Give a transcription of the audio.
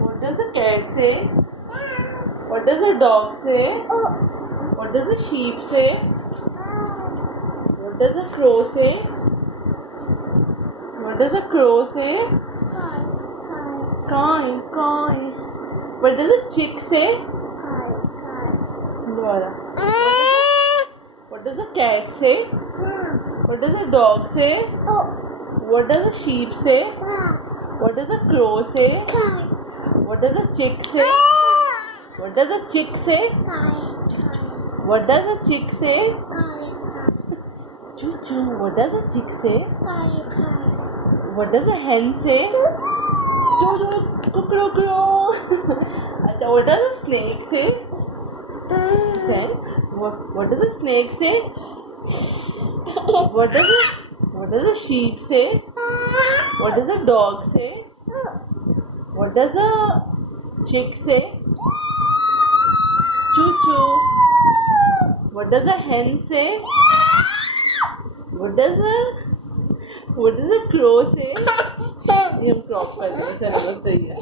What does a cat say? What does a dog say? What does a sheep say? What does a crow say? What does a crow say? Coin, coin. What does a chick say? What does a cat say? What does a dog say? What does a sheep say? What does a crow say? What does a chick say? What does a chick say? What does a chick say? Choo choo. What does a chick say? What does a hen say? Choo choo. Crow crow. Acha, what does a snake say? What does a snake say? What does a sheep say? What does a dog say? What does a chick say? Choo choo. What does a hen say? What does a crow say? ये हम crop कर रहे हैं, चलो बस सही है.